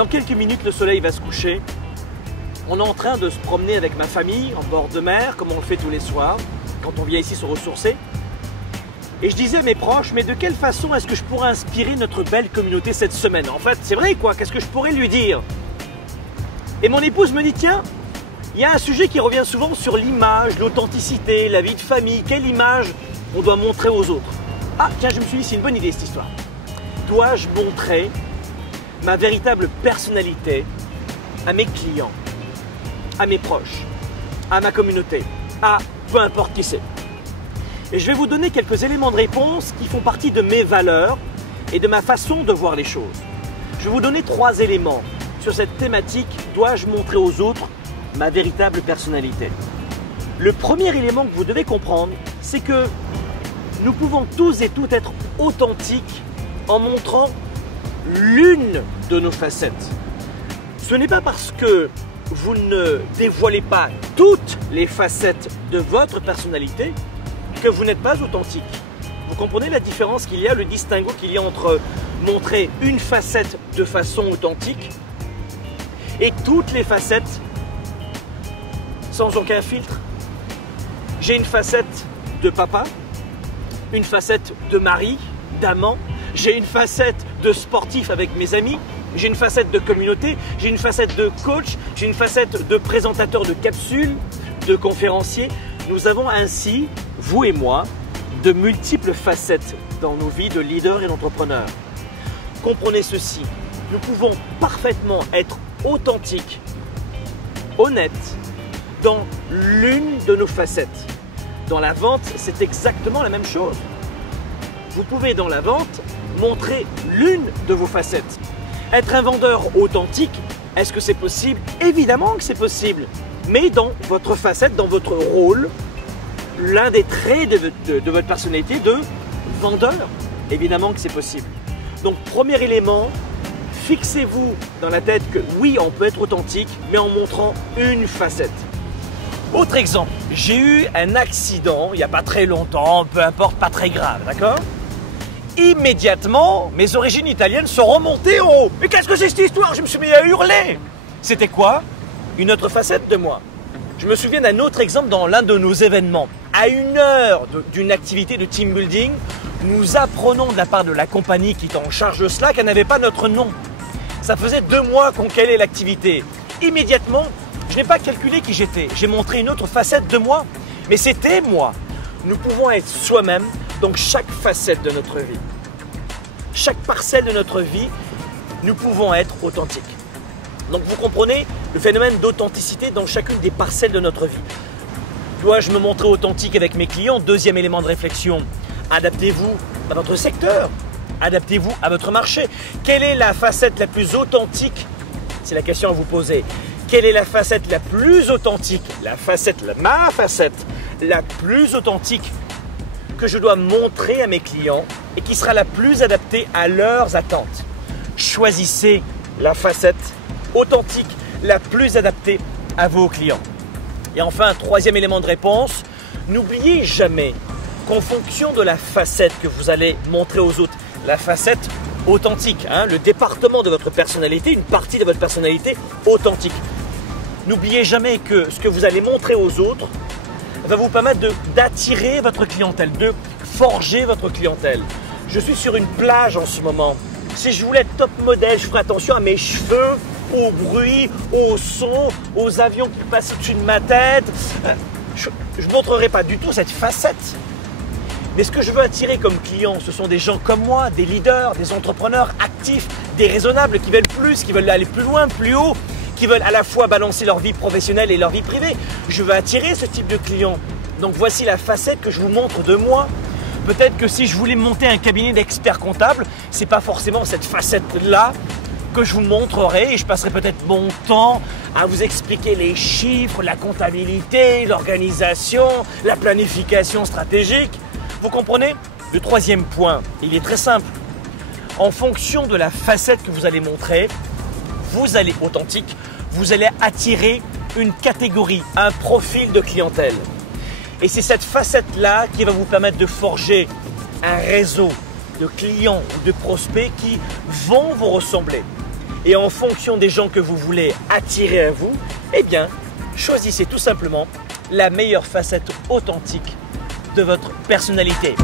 Dans quelques minutes, le soleil va se coucher. On est en train de se promener avec ma famille en bord de mer, comme on le fait tous les soirs, quand on vient ici se ressourcer. Et je disais à mes proches, mais de quelle façon est-ce que je pourrais inspirer notre belle communauté cette semaine? En fait, c'est vrai quoi, qu'est-ce que je pourrais lui dire? Et mon épouse me dit, tiens, il y a un sujet qui revient souvent sur l'image, l'authenticité, la vie de famille. Quelle image on doit montrer aux autres? Ah, tiens, je me suis dit, c'est une bonne idée cette histoire. Dois-je montrer ma véritable personnalité à mes clients, à mes proches, à ma communauté, à peu importe qui c'est? Et je vais vous donner quelques éléments de réponse qui font partie de mes valeurs et de ma façon de voir les choses. Je vais vous donner 3 éléments sur cette thématique. Dois-je montrer aux autres ma véritable personnalité? Le premier élément que vous devez comprendre, c'est que nous pouvons tous et toutes être authentiques en montrant l'une de nos facettes. Ce n'est pas parce que vous ne dévoilez pas toutes les facettes de votre personnalité que vous n'êtes pas authentique. Vous comprenez la différence qu'il y a, le distinguo qu'il y a entre montrer une facette de façon authentique et toutes les facettes sans aucun filtre? J'ai une facette de papa, une facette de mari, d'amant, j'ai une facette de sportif avec mes amis, j'ai une facette de communauté, j'ai une facette de coach, j'ai une facette de présentateur de capsules, de conférencier. Nous avons ainsi, vous et moi, de multiples facettes dans nos vies de leaders et d'entrepreneurs. Comprenez ceci, nous pouvons parfaitement être authentiques, honnêtes, dans l'une de nos facettes. Dans la vente, c'est exactement la même chose. Vous pouvez dans la vente montrer l'une de vos facettes. Être un vendeur authentique, est-ce que c'est possible? Évidemment que c'est possible. Mais dans votre facette, dans votre rôle, l'un des traits de votre personnalité de vendeur, évidemment que c'est possible. Donc premier élément, fixez-vous dans la tête que oui, on peut être authentique, mais en montrant une facette. Autre exemple, j'ai eu un accident il n'y a pas très longtemps, peu importe, pas très grave, d'accord? Immédiatement, mes origines italiennes sont remontées en haut. Mais qu'est-ce que c'est cette histoire? Je me suis mis à hurler. C'était quoi? Une autre facette de moi. Je me souviens d'un autre exemple dans l'un de nos événements. À 1 heure d'une activité de team building, nous apprenons de la part de la compagnie qui est en charge de cela qu'elle n'avait pas notre nom. Ça faisait 2 mois qu'on calait l'activité. Immédiatement, je n'ai pas calculé qui j'étais. J'ai montré une autre facette de moi. Mais c'était moi. Nous pouvons être soi-même dans chaque facette de notre vie. Chaque parcelle de notre vie, nous pouvons être authentiques. Donc vous comprenez le phénomène d'authenticité dans chacune des parcelles de notre vie. Dois-je me montrer authentique avec mes clients? Deuxième élément de réflexion, adaptez-vous à votre secteur, adaptez-vous à votre marché. Quelle est la facette la plus authentique? C'est la question à vous poser. Quelle est la facette la plus authentique? Ma facette la plus authentique que je dois montrer à mes clients et qui sera la plus adaptée à leurs attentes. Choisissez la facette authentique la plus adaptée à vos clients. Et enfin, 3e élément de réponse, n'oubliez jamais qu'en fonction de la facette que vous allez montrer aux autres, la facette authentique, le département de votre personnalité, une partie de votre personnalité authentique. N'oubliez jamais que ce que vous allez montrer aux autres va vous permettre d'attirer votre clientèle, de forger votre clientèle. Je suis sur une plage en ce moment. Si je voulais être top modèle, je ferais attention à mes cheveux, au bruit, au son, aux avions qui passent au-dessus de ma tête. Je ne montrerai pas du tout cette facette. Mais ce que je veux attirer comme clients, ce sont des gens comme moi, des leaders, des entrepreneurs actifs, des raisonnables qui veulent plus, qui veulent aller plus loin, plus haut, qui veulent à la fois balancer leur vie professionnelle et leur vie privée. Je veux attirer ce type de clients. Donc voici la facette que je vous montre de moi. Peut-être que si je voulais monter un cabinet d'experts comptables, ce n'est pas forcément cette facette-là que je vous montrerai et je passerai peut-être mon temps à vous expliquer les chiffres, la comptabilité, l'organisation, la planification stratégique. Vous comprenez? Le 3e point, il est très simple. En fonction de la facette que vous allez montrer, vous allez authentique, vous allez attirer une catégorie, un profil de clientèle. Et c'est cette facette-là qui va vous permettre de forger un réseau de clients ou de prospects qui vont vous ressembler. et en fonction des gens que vous voulez attirer à vous, eh bien, choisissez tout simplement la meilleure facette authentique de votre personnalité.